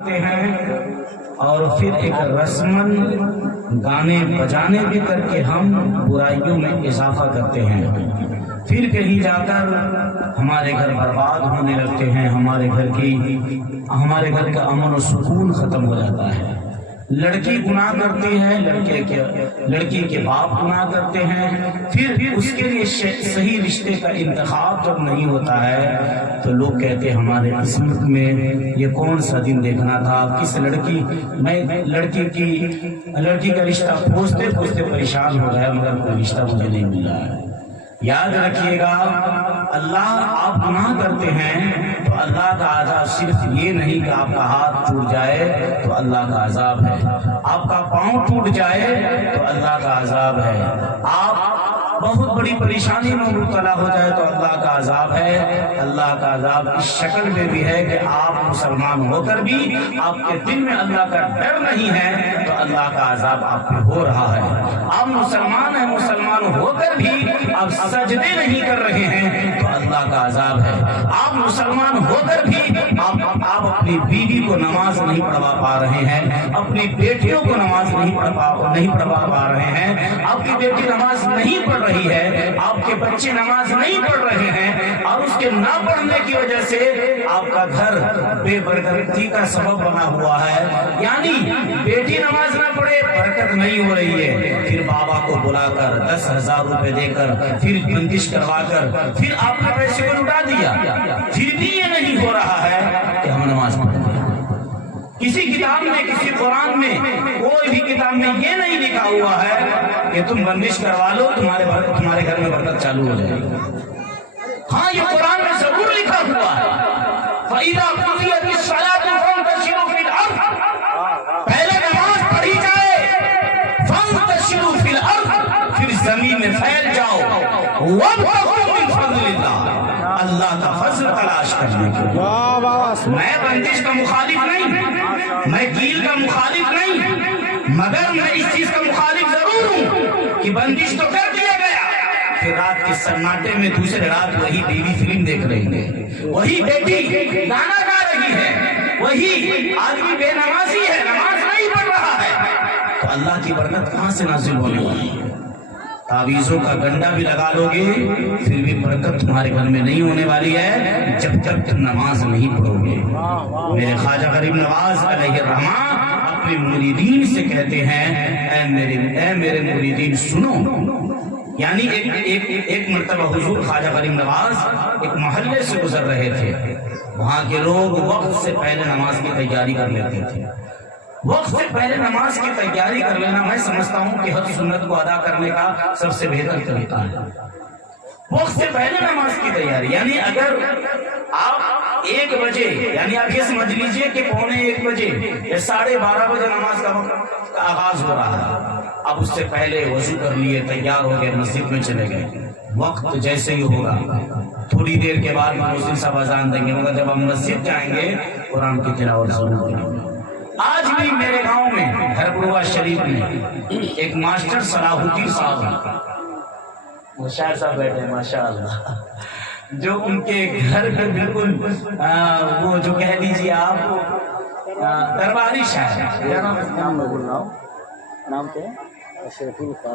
ہیں اور پھر ایک رسمن گانے بجانے بھی کر کے ہم برائیوں میں اضافہ کرتے ہیں، پھر کہیں جا کر ہمارے گھر برباد ہونے لگتے ہیں، ہمارے گھر کا امن و سکون ختم ہو جاتا ہے۔ لڑکی گناہ کرتی ہے، لڑکی کے باپ گناہ کرتے ہیں، پھر اس کے لیے صحیح رشتے کا انتخاب جب نہیں ہوتا ہے تو لوگ کہتے ہیں ہمارے قسمت میں یہ کون سا دن دیکھنا تھا، کس لڑکی کا رشتہ پوچھتے پوچھتے پریشان ہو گیا مگر کوئی رشتہ مجھے نہیں ملا ہے۔ یاد رکھیے گا، اللہ آپ گناہ کرتے ہیں تو اللہ کا عذاب صرف یہ نہیں کہ آپ کا ہاتھ ٹوٹ جائے تو اللہ کا عذاب ہے، آپ کا پاؤں ٹوٹ جائے تو اللہ کا عذاب ہے، آپ بہت بڑی پریشانی میں مبتلا ہو جائے تو اللہ کا عذاب ہے۔ اللہ کا عذاب اس شکل میں بھی ہے کہ آپ مسلمان ہو کر بھی آپ کے دل میں اللہ کا ڈر نہیں ہے تو اللہ کا عذاب آپ پہ ہو رہا ہے۔ آپ مسلمان ہیں، مسلمان ہو کر بھی آپ سجدے نہیں کر رہے ہیں تو اللہ کا عذاب ہے۔ آپ مسلمان ہو کر بھی آپ اپنی بیوی کو نماز نہیں پڑھوا پا رہے ہیں، اپنی بیٹیوں کو نماز نہیں پڑھوا پا رہے ہیں، آپ کی بیٹی نماز نہیں پڑھ رہی ہے، آپ کے بچے نماز نہیں پڑھ رہے ہیں اور اس کے نہ پڑھنے کی وجہ سے آپ کا گھر بے برکتی کا سبب بنا ہوا ہے، یعنی بیٹی نماز نہ پڑھے برکت نہیں ہو رہی ہے، پھر بابا کو بلا کر 10,000 روپے دے کر پھر بندش کروا کر پھر آپ نے پیسے کو لٹا دیا، پھر بھی یہ نہیں ہو رہا ہے کہ ہم نماز پڑھیں۔ کسی کتاب میں، کسی قرآن میں، کوئی بھی کتاب میں یہ نہیں لکھا ہوا ہے کہ تم بندش کروا لو تمہارے گھر میں برکت چالو ہو جائے گی۔ ہاں یہ قرآن میں ضرور لکھا ہوا ہے، فَإِذَا قُضِيَتِ الصَّلَاةُ فَانتَشِرُوا فِي الْأَرْضِ، پہلے نماز پڑھی جائے، فَانتَشِرُوا فِي الْأَرْضِ، پھر زمین میں پھیل جاؤ، وَابْتَغُوا مِن فَضْلِ اللَّهِ، اللہ کا فضل تلاش کرنے کے لیے۔ میں بندش کا مخالف نہیں، میں کیل کا مخالف نہیں، مگر میں اس چیز کا مخالف ضرور ہوں کہ بندش تو کر دیا گیا، پھر رات کے سناٹے میں دوسرے رات وہی بیوی فلم دیکھ رہی ہے، وہی بیٹی گانا گا رہی ہے، وہی آدمی بے نمازی ہے، نماز نہیں پڑھ رہا ہے، تو اللہ کی برکت کہاں سے نازل ہونے والی ہے؟ تعویذوں کا گنڈا بھی لگا لو گے پھر بھی برکت تمہارے گھر میں نہیں ہونے والی ہے جب تک تم نماز نہیں پڑھو گے۔ میرے خواجہ غریب نواز علیہ الرحمہ اپنے مریدین سے کہتے ہیں، اے میرے مریدین سنو، یعنی ایک مرتبہ حضور خواجہ غریب نواز ایک محلے سے گزر رہے تھے، وہاں کے لوگ وقت سے پہلے نماز کی تیاری کر لیتے تھے۔ وقت سے پہلے نماز کی تیاری کر لینا میں سمجھتا ہوں کہ حج سنت کو ادا کرنے کا سب سے بہتر طریقہ ہے۔ وقت سے پہلے نماز کی تیاری، یعنی اگر آپ 1 بجے، یعنی آپ یہ سمجھ لیجئے کہ 1:45 بجے یا 12:30 بجے نماز کا آغاز ہو رہا ہے، اب اس سے پہلے وضو کر لیے، تیار ہو گئے، مسجد میں چلے گئے، وقت جیسے ہی ہوگا تھوڑی دیر کے بعد مؤذن صاحب اذان دیں گے، مگر جب ہم مسجد جائیں گے قرآن کی تلاوت ضرور کریں گے۔ آج بھی میرے گاؤں میں ہربڑوا شریف میں ایک ماسٹر صلاح الدین صاحب ہیں، شاعر صاحب بیٹھے ہیں ماشاءاللہ، جو ان کے گھر پہ بالکل وہ جو کہہ دیجیے آپ درباری شاعر ہیں، نام کیا؟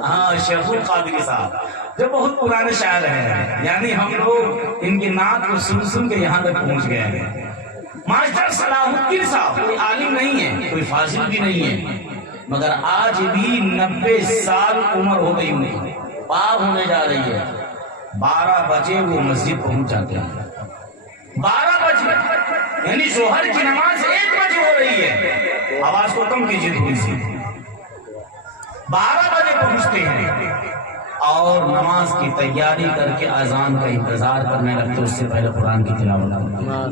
ہاں شیخ القادری صاحب، جو بہت پرانے شاعر ہیں، یعنی ہم لوگ ان کی نعت کو سن سن کے یہاں تک پہنچ گئے ہیں۔ ماسٹر صلاح الدین صاحب کوئی عالم نہیں ہے، کوئی فاضل بھی نہیں ہے، مگر آج بھی 90 سال عمر ہو گئی ان کی، پار ہونے جا رہی ہے، 12 بجے وہ مسجد پہنچ جاتے ہیں، 12 بجے، یعنی ظہر کی نماز 1 بجے ہو رہی ہے، آواز کو کم کیجیے تھوڑی سی، 12 بجے پہنچتے ہیں اور نماز کی تیاری کر کے اذان کا انتظار کرنے لگتے، اس سے پہلے قرآن کی تلاوت کرتے ہیں۔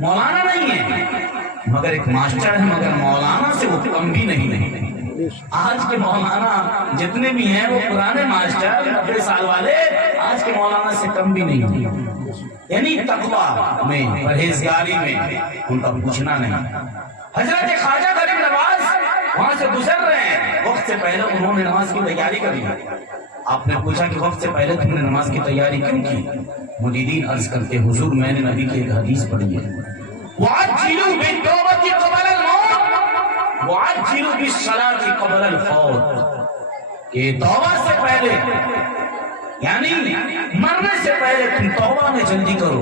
مولانا نہیں ہے مگر ایک ماسٹر ہے، مگر مولانا سے وہ کم بھی نہیں ہے۔ آج کے مولانا جتنے بھی ہیں وہ پرانے ماسٹر 90 سال والے، آج کے مولانا سے کم بھی نہیں ہیں، یعنی تقویٰ میں، پرہیزگاری میں ان کا پوچھنا نہیں۔ حضرت خواجہ غریب نواز وہاں سے گزر رہے ہیں، وقت سے پہلے انہوں نے نماز کی تیاری کر لی۔ آپ نے پوچھا کہ وقت سے پہلے تم نے نماز کی تیاری کیوں کی؟ مریدین عرض کرتے، حضور میں نے نبی کی ایک حدیث پڑھی ہے، وَعَجِّلُوا کہ توبہ سے پہلے یعنی مرنے سے پہلے تم توبہ میں جلدی کرو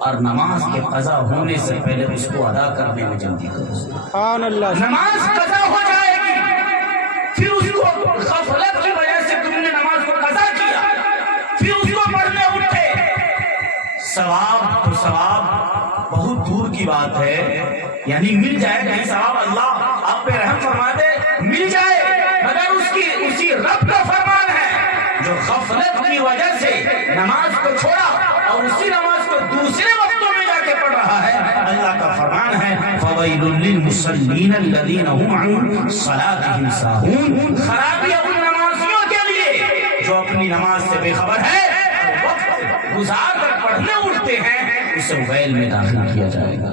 اور نماز کے قضا ہونے سے پہلے اس کو ادا کرنے میں جلدی کرو. سبحان اللہ. نماز قضا ہو جائے گی، پھر اس کو غفلت کی وجہ سے تم نے نماز کو قضا کیا، پھر اس کو پڑھنے اٹھے، ثواب تو ثواب بہت دور کی بات ہے، یعنی مل جائے کہیں ثواب اللہ آپ پہ رحم فرما دے مل جائے، مگر اسی رب کا فرمان ہے جو غفلت کی وجہ سے نماز کو چھوڑا اور اسی نماز کو دوسرے وقتوں میں جا کے پڑھ رہا ہے. اللہ کا فرمان ہے فَوَيْلٌ لِّلْمُصَلِّينَ الَّذِينَ هُمْ عَنْ صَلَاتِهِمْ سَاهُونَ. خرابی ان نمازیوں کے لیے جو اپنی نماز سے بے خبر ہے، وقت گزار کر پڑھنے اٹھتے ہیں، اسے ویل میں داخل کیا جائے گا.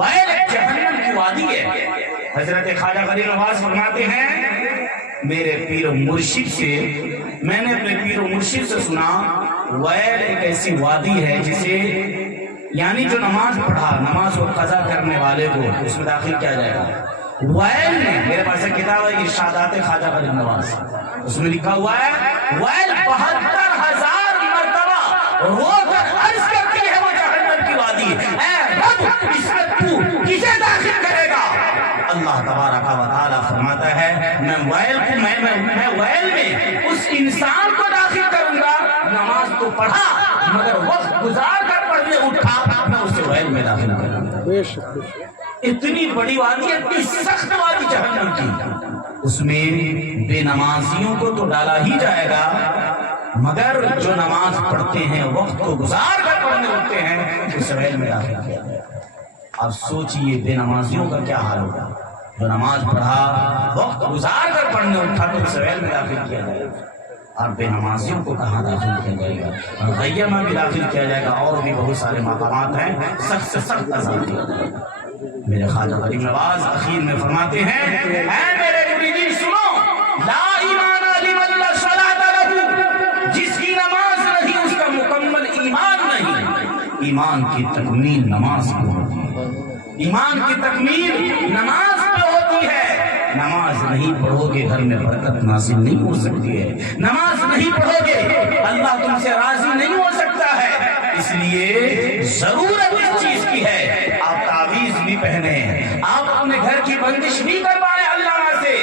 ویل جہنم کی وادی ہے. حضرت خواجہ غریب نواز فرماتے ہیں میرے پیر و مرشد سے، میں نے اپنے پیر و مرشد سے سنا ویل ایک ایسی وادی ہے جسے یعنی جو نماز پڑھا، نماز کو قضا کرنے والے کو اس میں داخل کیا جائے گا. ویل میں میرے پاس ایک کتاب ہے ارشادات خواجہ غریب نواز، اس میں لکھا ہوا ہے ویل 72,000 مرتبہ رو کر عرض کرتی ہے وہ جہنم کی وادی، اے رب اس میں تو کسے داخل کرے گا. اللہ تبارک و تعالی فرماتا ہے میں ویل میں اس انسان کو داخل کروں گا، نماز تو پڑھا مگر وقت گزار کر پڑھنے اٹھا، میں اسے ویل میں داخل کروں گا. اتنی بڑی وادی، اتنی سخت وادی جہنم کی، اس میں بے نمازیوں کو تو ڈالا ہی جائے گا مگر جو نماز پڑھتے ہیں وقت کو گزار کر پڑھنے اٹھتے ہیں اسے ویل میں داخل کیا جائے گا. اب سوچئے بے نمازیوں کا کیا حال ہوگا. جو نماز پڑھا وقت گزار کر پڑھنے اٹھا تو سویل میں داخل کیا جائے گا، اور بے نمازیوں کو کہاں داخل کیا جائے گا، غیہ میں بھی داخل کیا جائے گا، اور بھی بہت سارے مقامات ہیں سخت سے سخت عذاب دیا جائے گا. میرے خواجہ غریب نواز اخیر میں فرماتے ہیں اے میرے مریدین سنو، لا ایمان لمن لا صلاۃ لہ، جس کی نماز نہیں اس کا مکمل ایمان نہیں. ایمان کی تکمیل نماز پہ ہوتی ہے، ایمان کی تکمیل نماز پہ ہوتی ہے. نماز نہیں پڑھو گے گھر میں برکت نازل نہیں ہو سکتی ہے، نماز نہیں پڑھو گے اللہ تم سے راضی نہیں ہو سکتا ہے. اس لیے ضرورت اس چیز کی ہے آپ تعویذ بھی پہنے، آپ اپنے گھر کی بندش بھی کروائیں اللہ سے،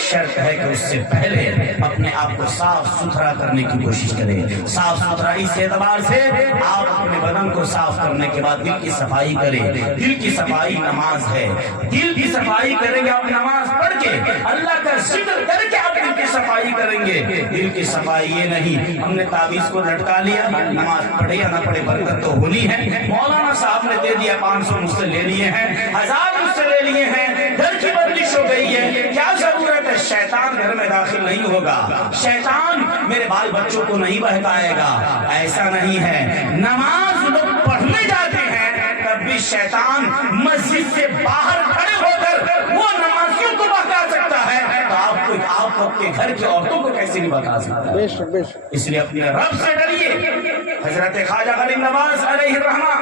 شرط ہے کہ اس سے پہلے اپنے آپ کو صاف ستھرا کرنے کی کوشش کریں. صاف ستھرا اس اعتبار سے آپ اپنے بدن کو صاف کرنے کے بعد دل کی صفائی کریں. دل کی صفائی نماز ہے، دل کی صفائی کریں گے آپ نماز پڑھ کے، اللہ کا ذکر کر کے آپ دل کی صفائی کریں گے. دل کی صفائی یہ نہیں ہم نے تعویذ کو لٹکا لیا، نماز پڑھے یا نہ پڑھے برکت تو ہونی ہے، مولانا صاحب نے دے دیا 500 مجھ سے لے لیے ہیں، 1000 مجھ سے لے لیے ہیں، گھر کی بندش ہو گئی ہے. کیا ضرورت ہے؟ شیطان گھر میں داخل نہیں ہوگا، شیطان میرے بال بچوں کو نہیں بہکائے گا. ایسا نہیں ہے، نماز لوگ پڑھنے جاتے ہیں تب بھی شیطان مسجد سے باہر کھڑے ہو کر وہ نمازیوں کو بہکا سکتا ہے، تو آپ اپنے گھر کی عورتوں کو کیسے نہیں بتا سکتا. اس لیے اپنے رب سے ڈریے. حضرت خواجہ غریب نواز علیہ الرحمہ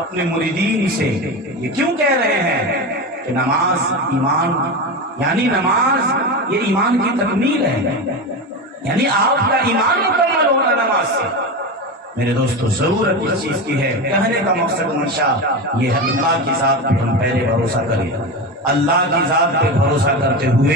اپنے مریدین سے یہ کیوں کہہ رہے ہیں کہ نماز ایمان، یعنی نماز یہ ایمان کی تکمیل ہے، یعنی آپ کا ایمان مکمل ہوگا نماز سے. میرے دوستو ضرورت اس چیز کی ہے، کہنے کا مقصد منشا یہ ہے اللہ کی ذات پہ ہم پہلے بھروسہ کریں، اللہ کی ذات پہ بھروسہ کرتے ہوئے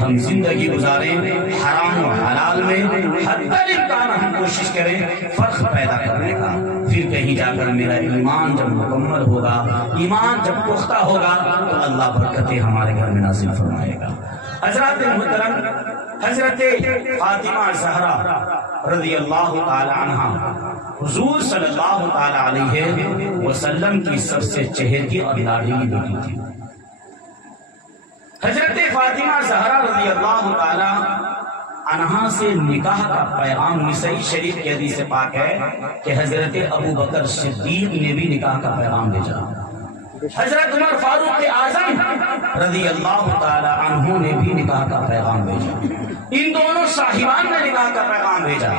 ہم زندگی گزاریں، حرام و حلال میں حتی الامکان ہم کوشش کریں فرق پیدا کرنے کا. پھر کہیں جا کر میرا ایمان جب مکمل ہوگا، ایمان جب پختہ ہوگا تو اللہ برکتیں ہمارے گھر میں نازل فرمائے گا. حضرات محترم، حضرت فاطمہ زہرا رضی اللہ تعالی عنہ حضور صلی اللہ تعالی علیہ وسلم کی سب سے چہیتی اور لاڈلی بیٹی تھی. حضرت فاطمہ زہرا رضی اللہ تعالی عنہا سے نکاح کا پیغام نسائی شریف کی حدیث پاک ہے کہ حضرت ابو بکر صدیق نے بھی نکاح کا پیغام بھیجا، حضرت عمر فاروق اعظم رضی اللہ تعالی عنہ نے بھی نکاح کا پیغام بھیجا. ان دونوں صاحبان نے نکاح کا پیغام بھیجا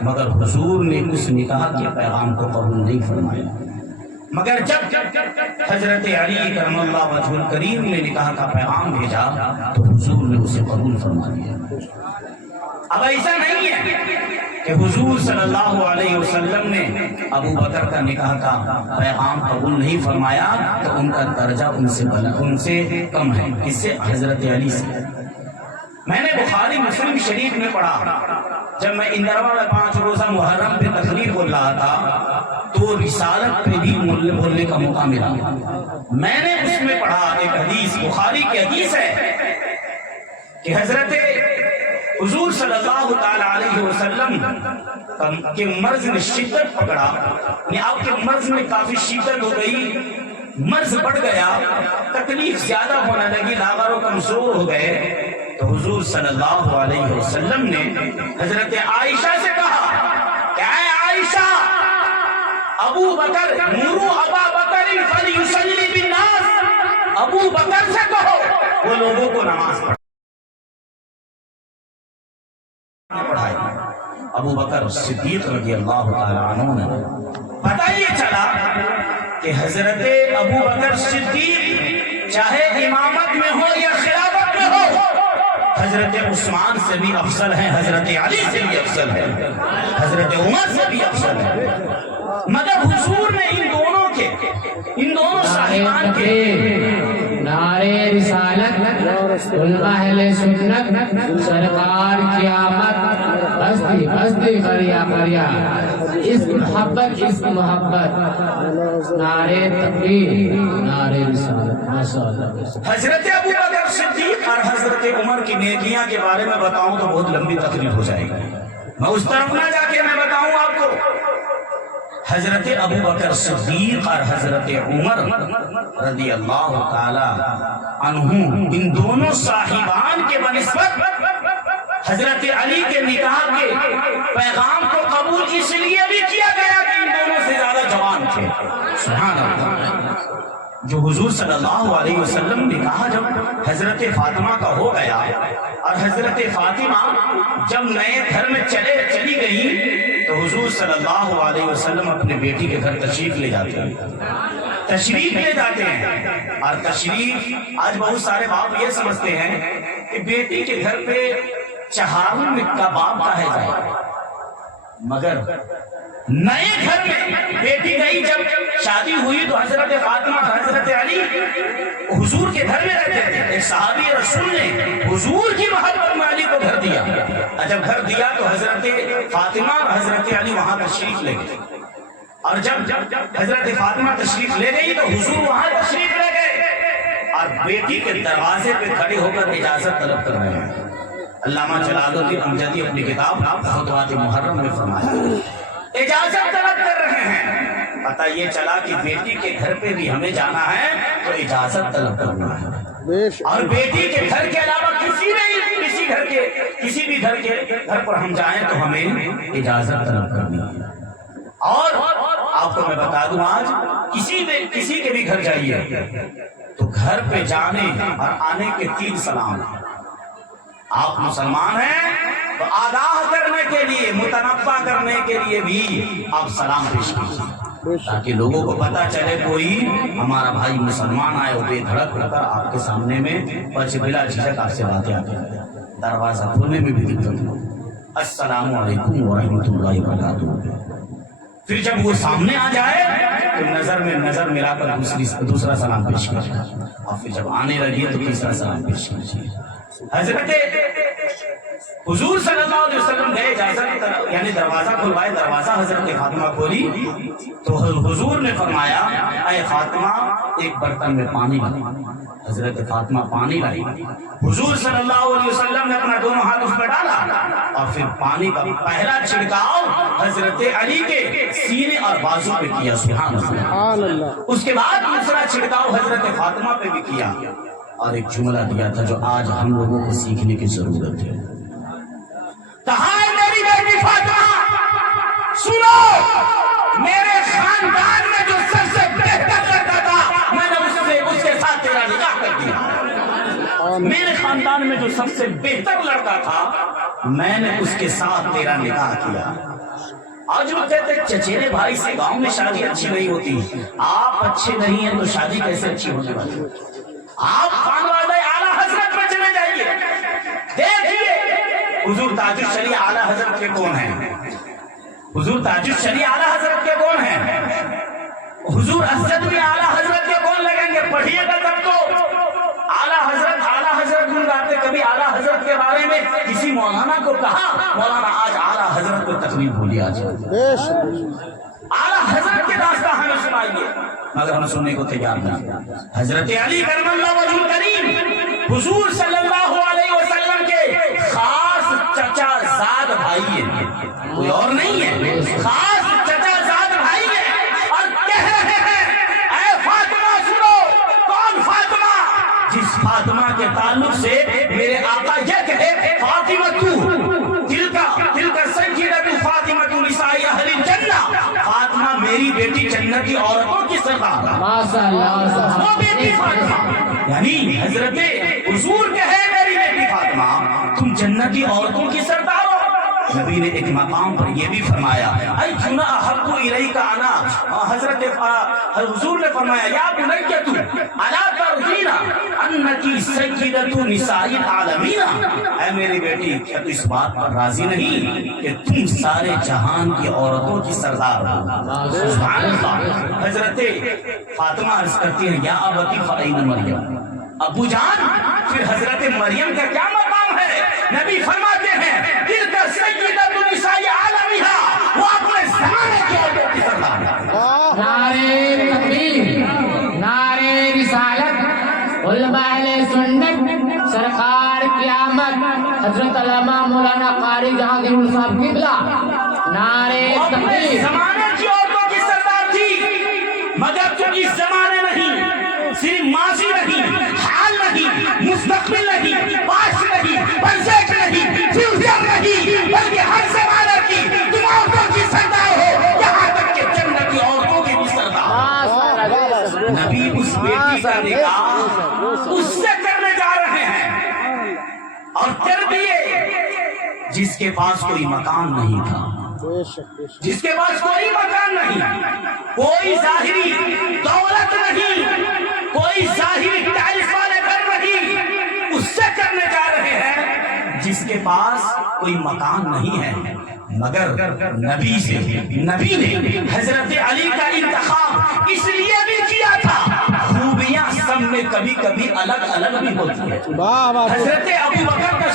مگر حضور نے اس نکاح کے پیغام کو قبول نہیں فرمایا. مگر جب حضرت علی کرم اللہ وجہ الکریم نے نکاح کا پیغام بھیجا تو حضور نے اسے قبول فرما لیا۔ اب ایسا نہیں ہے کہ حضور صلی اللہ علیہ وسلم نے ابو بکر کا نکاح کا پیغام قبول نہیں فرمایا تو ان کا درجہ ان سے کم ہے، اس سے حضرت علی سے۔ میں نے بخاری مسلم شریف میں پڑھا، جب میں اندروا میں 5 روزہ محرم پہ تقریر بول رہا تھا تو رسالت پہ بھی بولنے کا موقع ملا۔ میں نے اس میں پڑھا ایک حدیث، بخاری کی حدیث ہے کہ حضرت حضور صلی اللہ تعالی علیہ وسلم کے مرض نے شدت پکڑا، یعنی آپ کے مرض میں کافی شدت ہو گئی، مرض بڑھ گیا، تکلیف زیادہ ہونے لگی، لاغر و کمزور ہو گئے۔ تو حضور صلی اللہ علیہ وسلم نے حضرت عائشہ سے کہا کہ اے عائشہ، ابو بکر مرو ابا بکر فلیصلی بالناس، ابو بکر سے کہو وہ لوگوں کو نماز پڑھائے۔ ابو بکر صدیق رضی اللہ تعالی عنہ نے پتہ یہ چلا کہ حضرت ابو بکر صدیق چاہے امامت میں ہو یا خلافت میں ہو، حضرت عثمان سے بھی افضل ہیں، حضرت علی سے بھی افضل ہیں، حضرت عمر سے بھی افضل ہیں۔ مگر حضور نے ان دونوں صاحبان کے نعرے رسالت علماء اہل سنت سرکار کی آمد بستی بریا بریا، اس محبت نعرے تکبیر نعرے رسالت ماشاء اللہ۔ حضرت ابو بکر صدیق اور حضرت عمر کی نیکیاں کے بارے میں بتاؤں تو بہت لمبی تقریر ہو جائے گی، میں اس طرف نہ جا کے میں بتاؤں آپ کو۔ حضرت ابو بکر صدیق اور حضرت عمر رضی اللہ تعالی عنہ، ان دونوں صاحبان کے بنسبت حضرت علی کے نکاح کے پیغام کو قبول اس لیے بھی کیا گیا کہ ان دونوں سے زیادہ جوان تھے۔ سبحان اللہ۔ جو حضور صلی اللہ علیہ وسلم نے کہا جب حضرت فاطمہ کا ہو گیا اور حضرت فاطمہ جب نئے گھر میں چلی گئی تو حضور صلی اللہ علیہ وسلم اپنے بیٹی کے گھر تشریف لے جاتے ہیں اور تشریف آج بہت سارے باپ یہ سمجھتے ہیں کہ بیٹی کے گھر پہ چہاروں میں کباب کھائے جائے، مگر نئے گھر میں بیٹی گئی، جب شادی ہوئی تو حضرت فاطمہ حضرت علی حضور کے گھر میں رہتے تھے۔ ایک صحابی رسول نے حضور کی محبت میں علی کو گھر دیا، جب گھر دیا تو حضرت فاطمہ اور حضرت علی وہاں تشریف لے گئے، اور جب حضرت فاطمہ تشریف لے گئی تو حضور وہاں تشریف لے گئے اور بیٹی کے دروازے پہ کھڑے ہو کر اجازت طلب کر رہے ہیں۔ علامہ جلال الدین امجدی اپنی کتاب خطوات محرم میں فرمایا اجازت طلب کر رہے ہیں۔ پتہ یہ چلا کہ بیٹی کے گھر پہ بھی ہمیں جانا ہے تو اجازت طلب کرنا ہے، اور بیٹی کے گھر کے علاوہ کسی بھی گھر پر ہم جائیں تو ہمیں اجازت طلب کرنی ہے۔ اور آپ کو میں بتا دوں، آج کسی کے بھی گھر جائیے تو گھر پہ جانے اور آنے کے 3 سلام ہیں۔ آپ مسلمان ہیں تو آگاہ کرنے کے لیے، متنبہ کرنے کے لیے بھی آپ سلام پیش کیجیے، تاکہ لوگوں کو پتہ چلے کوئی ہمارا بھائی مسلمان آئے ہو، بے دھڑک ہو کر آپ کے سامنے میں بلا جھجک آپ سے باتیں آتی ہیں، دروازہ کھولنے میں بھی دقت ہو۔ السلام علیکم ورحمۃ اللہ وبرکاتہ۔ پھر جب وہ سامنے آ جائے تو نظر ملا کر دوسرا سلام پیش کیجیے، اور پھر جب آنے لگے تو تیسرا سلام پیش کیجیے۔ حضرت حضور صلی اللہ علیہ وسلم نے اجازت یعنی دروازہ کھلوائے، دروازہ حضرت فاطمہ کھولی تو حضور نے فرمایا اے فاطمہ ایک برتن میں پانی لائی۔ حضرت فاطمہ پانی لائی، حضور صلی اللہ علیہ وسلم نے اپنا دونوں ہاتھ اس میں ڈالا اور پھر پانی کا پہلا چھڑکاؤ حضرت علی کے سینے اور بازو پہ کیا، سبحان اللہ۔ اس کے بعد دوسرا چھڑکاؤ حضرت فاطمہ پہ بھی کیا، اور ایک جملہ دیا تھا جو آج ہم لوگوں کو سیکھنے کی ضرورت ہے۔ کہاں ہے میری بیٹی فاطمہ؟ سنو، میرے خاندان میں جو سب سے بہتر لڑکا تھا میں نے اس کے ساتھ تیرا نکاح کر دیا۔ میرے خاندان میں جو سب سے بہتر لڑکا تھا میں نے اس کے ساتھ تیرا نکاح کیا، آج وہ کہتے ہیں چچیرے بھائی سے گاؤں میں شادی اچھی نہیں ہوتی. آپ اچھے نہیں ہیں تو شادی کیسے اچھی ہونے والی؟ آپ خانوادہ اعلیٰ حضرت میں چلے جائیے, دیکھیے حضور تاج الشریع اعلیٰ حضرت کے کون ہیں, حضور تاج الشریع اعلیٰ حضرت کے کون ہیں, حضور اسد میں اعلیٰ حضرت کے کون لگیں گے؟ پڑھیے گا تب تو. اعلیٰ حضرت گنگاتے, کبھی اعلیٰ حضرت کے بارے میں کسی مولانا کو کہا مولانا آج اعلیٰ حضرت کو تکلیف بولی, آج اعلیٰ حضرت کے داستان ہمیں سنائیے, مگر ہم سننے کو تیار نہیں. حضرت علی کرم اللہ وجہ کریم حضور صلی اللہ علیہ وسلم کے خاص چچا زاد بھائی ہیں, کوئی اور نہیں ہے, خاص چچا زاد بھائی ہیں. اور کہہ رہے ہیں اے فاطمہ سنو. کون فاطمہ؟ جس فاطمہ کے تعلق سے میرے آقا یہ کہے فاطمہ دل کا سیدۃ فاطمہ نساء اہل الجنہ, فاطمہ میری بیٹی جنتی عورتوں کی سردار, وہ بیٹی فاطمہ. یعنی حضرت حضور کہے میری بیٹی فاطمہ تم جنتی عورتوں کی سردار ہو. نبی نے ایک مقام پر یہ بھی فرمایا ایتنا احب الیک انا, حضرت حضور نے فرمایا یا بنیۃ الا ترضین انکی سیدۃ نساء العالمین, اے میری بیٹی کیا تو اس بات پر راضی نہیں کہ تم سارے جہان کی عورتوں کی سردار ہو؟ سبحان اللہ. حضرت فاطمہ عرض کرتی ہیں یا ابتی فأین مریم, ابو جان پھر حضرت مریم کا کیا مقام ہے؟ نبی فرماتے ہیں دل کا سیدۃ نساء عالمہا, وہ اپنے زمانے کی عورتوں کی سردار ہے. نعرے تکبیر, نعرے رسالت, علماء اہل سنت, سرکار کی آمد, حضرت علامہ مولانا قاری جہانگیر صاحب قبلہ. نعرے تکبیر. زمانے کی عورتوں کی سردار تھی, مگر چونکہ زمانے نہیں, صرف ماضی نہیں, حال نہیں, مستقبل نہیں, پاسٹ نہیں, برزخ نہیں, فیوچر نہیں, بلکہ ہر زمانے کی تم عورتوں کی سردار ہو, یہاں تک کہ جنت کی عورتوں کی بھی سردار. نبی اس بیٹی کا نکاح اس سے کرنے جا رہے ہیں اور کر دیے جس کے پاس کوئی مکان نہیں تھا, جس کے پاس کوئی مکان نہیں, کوئی ظاہری دولت نہیں, کوئی ظاہری ٹائلس والے گھر نہیں, اس سے کرنے جا رہے ہیں جس کے پاس کوئی مکان نہیں ہے. مگر نبی نے حضرت علی کا انتخاب اس لیے بھی کیا تھا, خوبیاں سب میں کبھی کبھی الگ الگ بھی ہوتی ہے. حضرت ابو بکر کا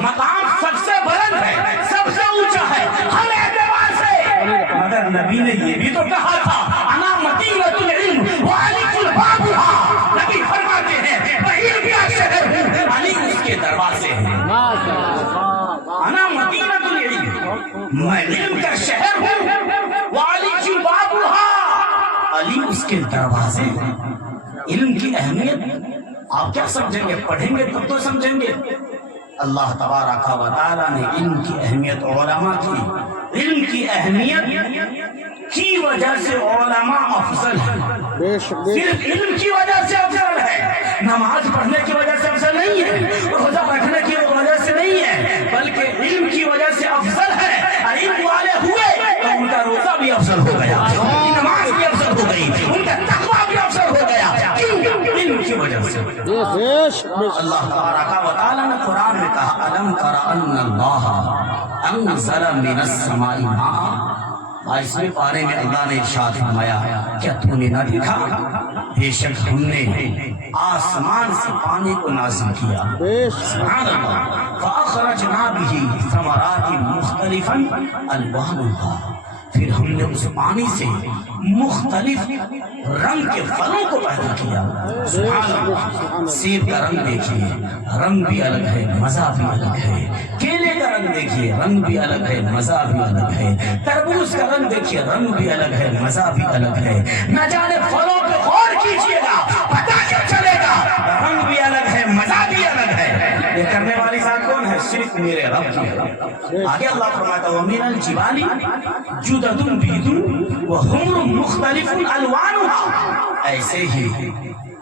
مقام سب سے بلند ہے, سب سے اونچا ہے ہر اعتبار سے, مگر نبی نے یہ بھی تو کہا تھا انا مدینۃ العلم وعلی بابها. نبی فرماتے ہیں میں علم کا شہر ہوں, علی اس کے دروازے ہیں. انا مدینۃ العلم, میں علم کا شہر ہوں, وعلی بابها, علی اس کے دروازے ہیں. علم کی اہمیت آپ کیا سمجھیں گے؟ پڑھیں گے تب تو سمجھیں گے. اللہ تبارک و تعالیٰ نے علم کی اہمیت علماء کی, علم کی اہمیت کی وجہ سے علماء افضل ہیں. صرف علم کی وجہ سے افضل ہے, نماز پڑھنے کی وجہ سے افضل نہیں ہے, روزہ رکھنے کی وجہ سے نہیں ہے, بلکہ علم کی وجہ سے افضل ہے. علم والے ہوئے تو ان کا روزہ بھی افضل ہو گیا, ان کی نماز بھی افضل ہو گئی, ان کا تقویٰ بھی افضل ہو گیا. علم کی وجہ سے. اللہ تبارک و تعالیٰ نے قرآن میں کہا الم تر ان اللہ انزل من السماء ماء. 22ویں پارے میں اللہ نے ارشاد فرمایا کیا تو نے نہ دیکھا بے شک ہم نے آسمان سے پانی کو نازل کیا. سبحان اللہ. فاخرجنا به ثمرات مختلفا الوانها, پھر ہم نے اس پانی سے مختلف رنگ کے پھلوں کو پیدا کیا. سبحان اللہ. سیب کا رنگ دیکھیے, رنگ بھی الگ ہے, مزہ بھی الگ ہے. کیلے کا رنگ دیکھیے, رنگ بھی الگ ہے, مزہ بھی الگ ہے. تربوز کا رنگ دیکھیے, رنگ بھی الگ ہے, مزہ بھی الگ ہے. نہ جانے پھلوں پہ غور کیجیے گا پتہ کیا چلے گا, رنگ بھی الگ ہے, مزہ بھی الگ ہے. یہ کرنے والی ذات کون ہے؟ صرف میرے رب کی ہے. آگے اللہ فرماتا ہے وَمِنَ الْجِبَالِ جُدَدٌ بِيضٌ وَحُمْرٌ مُخْتَلِفٌ أَلْوَانُهَا. ایسے ہی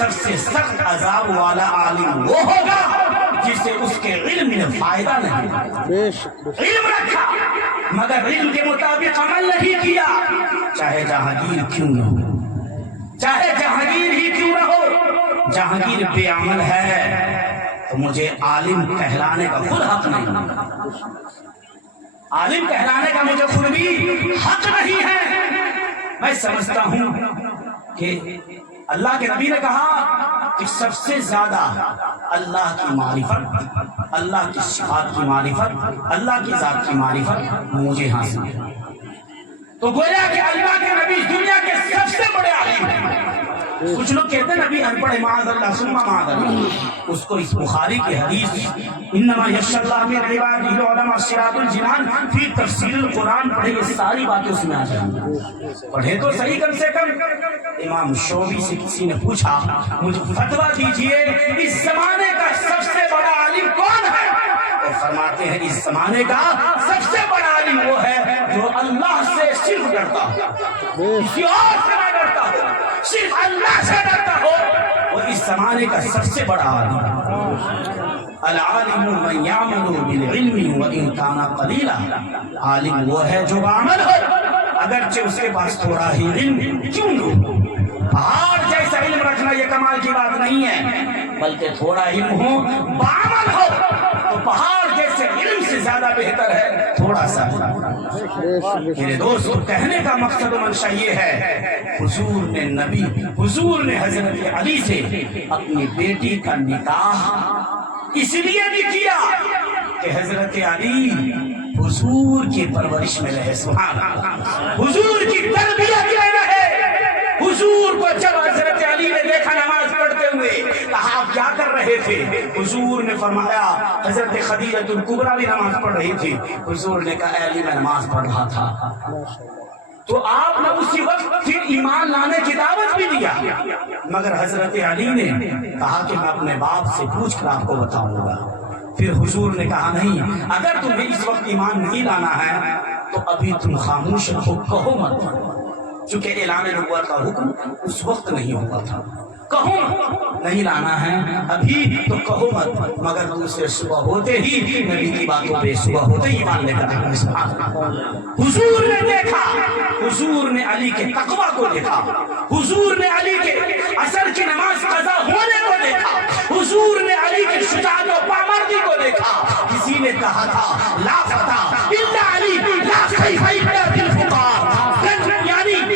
سب سے سخت عذاب والا عالم وہ ہوگا جسے اس کے علم نے فائدہ نہیں، علم رکھا مگر علم کے مطابق عمل نہیں کیا، چاہے جہانگیر کیوں نہ ہو، چاہے جہانگیر ہی کیوں نہ ہو، جہانگیر بے عمل ہے تو مجھے عالم کہلانے کا خود حق نہیں، عالم کہلانے کا مجھے خود بھی حق نہیں ہے۔ میں سمجھتا ہوں کہ اللہ کے نبی نے کہا کہ سب سے زیادہ اللہ کی معرفت، اللہ کی صفات کی معرفت، اللہ کی ذات کی معرفت مجھے حاصل ہے۔ تو گویا کہ اللہ کے نبی دنیا کے سب سے بڑے عالم ہیں۔ کچھ لوگ کہتے ہیں نبی ان پڑھ معاذ اللہ ثم معاذ اللہ، اس کو اس بخاری کی حدیث انما یخشی اللہ من عبادہ العلماء صراط الجنان فی تفسیر القرآن پڑھے، یہ ساری باتیں اس میں آ جائیں گی، پڑھے تو صحیح کم سے کم۔ امام شعبی سے کسی نے پوچھا مجھے فتویٰ دیجئے اس زمانے کا سب سے بڑا عالم کون ہے؟ وہ فرماتے ہیں اس زمانے کا سب سے بڑا عالم وہ ہے جو اللہ سے صرف ڈرتا ہو، کسی اور سے نہ ڈرتا ہو، صرف اللہ سے ڈرتا ہو، وہ اس زمانے کا سب سے بڑا عالم۔ العالم من یعمل بالعلم وان کان قلیلا، عالم وہ ہے جو بعمل ہو اگرچہ اس کے پاس تھوڑا ہی علم کیوں نہ ہو۔ پہاڑ جیسا علم رکھنا یہ کمال کی بات نہیں ہے، بلکہ تھوڑا علم ہو بعمل ہو تو پہاڑ جیسے علم سے زیادہ بہتر ہے تھوڑا سا۔ میرے دوست کہنے کا مقصد و منشا یہ ہے، حضور نے حضرت علی سے اپنی بیٹی کا نکاح اس لیے بھی کیا کہ حضرت علی حضور کی پرورش میں رہے، سبحان اللہ، حضور کی تربیت میں رہے۔ حضور کو جب حضرت علی نے دیکھا نماز پڑھتے ہوئے کہا آپ کیا کر رہے تھے؟ حضور نے فرمایا حضرت خدیجہ الکبریٰ بھی نماز پڑھ رہی تھی، حضور نے کہا اے علی میں نماز پڑھ رہا تھا، تو آپ نے اسی وقت پھر ایمان لانے کی دعوت بھی دیا، مگر حضرت علی نے کہا کہ میں اپنے باپ سے پوچھ کر آپ کو بتاؤں گا۔ پھر حضور نے کہا نہیں، اگر تمہیں اس وقت ایمان نہیں لانا ہے تو ابھی تم خاموش رہو، کہو مت، چونکہ اعلان نبوت کا حکم اس وقت نہیں ہوا تھا، کہو نہیں لانا ہے ابھی تو کہو مت، مگر دوسرے صبح ہوتے ہی نبی کی باتوں پہ صبح ہوتے ہی مان لے کر حضور نے دیکھا، حضور نے علی کے تقوی کو دیکھا، حضور نے علی کے عصر کی نماز قضا ہونے کو دیکھا، حضور نے علی کے شجاعت و پامردی کو دیکھا۔ کسی نے کہا تھا لا فتح الا علی لا سیف الا بالفقار،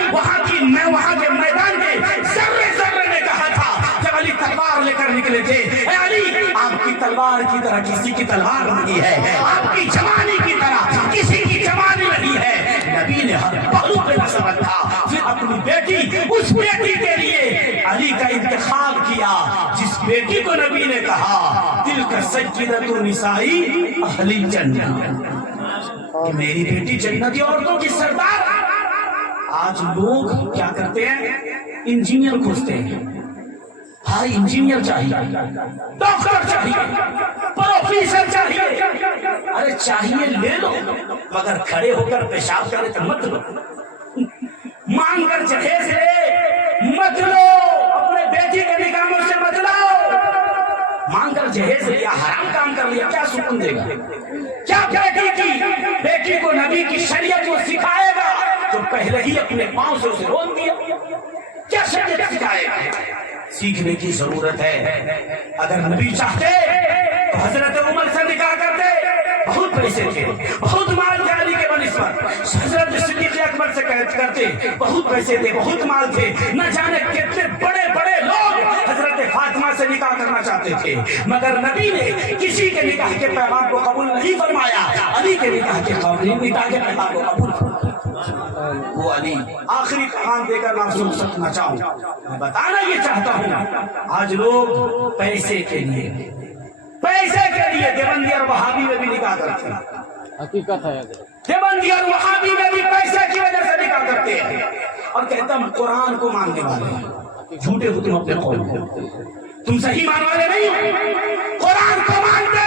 وہاں کے میدان کے ذرے ذرے نے کہا تھا جب علی تلوار لے کر نکلے تھے، اے علی آپ کی تلوار کی طرح کسی کی تلوار نہیں ہے، آپ کی جوانی کی طرح کسی کی جوانی نہیں ہے۔ نبی نے ہر پہلو پہ نظر رکھا، پھر اپنی بیٹی اس بیٹی کے لیے علی کا انتخاب کیا جس بیٹی کو نبی نے کہا تلک سیدۃ النساء اہل الجنہ، کہ میری بیٹی جنتی عورتوں کی سردار۔ آج لوگ کیا کرتے ہیں؟ انجینئر کھوجتے ہیں، ہاں انجینئر چاہیے، ڈاکٹر چاہیے، پروفیسر چاہیے، ارے چاہیے لے لو مگر کھڑے ہو کر پیشاب کرے تو مت لو، مانگ کر جہیز لے مت لو، اپنے بیٹی کے نکاح میں سے مت لاؤ، مانگ کر جہیز لیا حرام کام کر لیا، کیا سکون دے گا؟ کیا بیٹی کو نبی کی شریعت کو سکھائے گا تو پہلے ہی اپنے پاؤں سے اسے روک دیا، کیا شریعت سکھائے گا؟ سیکھنے کی ضرورت ہے۔ اگر نبی چاہتے تو حضرت عمر سے نکاح کرتے، بہت پیسے تھے، بہت مال تھے علی کے بنسبت، حضرت صدیق اکبر سے کرتے، بہت پیسے تھے، بہت مال تھے، نہ جانے کتنے بڑے بڑے لوگ حضرت فاطمہ سے نکاح کرنا چاہتے تھے، مگر نبی نے کسی کے نکاح کے پیغام کو قبول نہیں فرمایا، علی کے نکاح کے پیغام کو قبول فرمایا۔ وہ علی آخری پیغام دے کر آپ سے سکنا چاہوں، میں بتانا یہ چاہتا ہوں آج لوگ پیسے کے لیے دیوبندی اور وہابی میں بھی نکاح کرتے ہیں، حقیقت ہے، دیوبندی اور وہابی میں بھی پیسے کی وجہ سے نکاح کرتے ہیں اور کہتا ہم قرآن کو ماننے والے ہیں، جھوٹے ہو تم اپنے قول کو، تم صحیح مان والے نہیں ہو، قرآن کو مانتے۔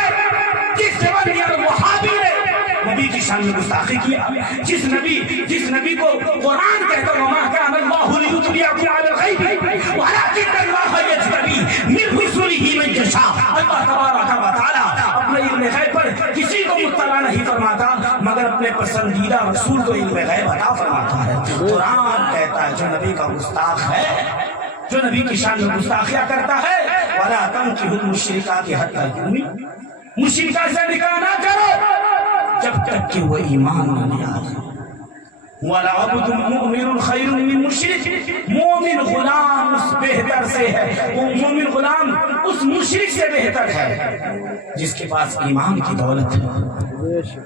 جس دیوبندی اور وہابی نے نبی کی شان میں گستاخی کیا، جس نبی کو قرآن کہتا وما کان اللہ لیطلعکم علی الغیب ولکن اللہ یطلع پسندیدہ رسول کو علم غیب عطا فرماتا ہے. قرآن کہتا ہے جو نبی کا گستاخ ہے، جو نبی کی شان میں گستاخیاں کرتا ہے، وَلَا تَنكِحُوا الْمُشْرِكَاتِ حَتَّىٰ يُؤْمِنَّ، مشرکہ سے نکاح نہ کرو جب تک کہ وہ ایمان نہ لے آئے. وَلَعَبْدٌ مُؤْمِنٌ خَيْرٌ مِّن مُشْرِكٍ، مومن غلام اس بہتر سے ہے، وہ مومن غلام اس مشرک سے بہتر ہے جس کے پاس ایمان کی دولت ہے.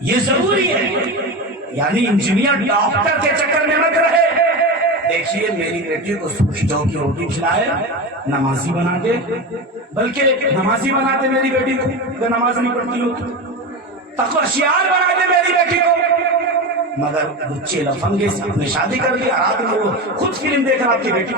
یہ ضروری ہے. یعنی انجینئر ڈاکٹر کے چکر میں مت رہے. دیکھیے میری بیٹی کو صبح جو کی روٹی کھلائے، نمازی بنا دے، بلکہ نمازی بنا دے میری بیٹی کو اگر نماز نہیں پڑھتی ہو، تقوی شعار بنا دے میری بیٹی کو. مگر بچے لفنگے سے اپنے شادی کر دیا، رات میں وہ خود فلم دیکھ کر آپ کی بیٹی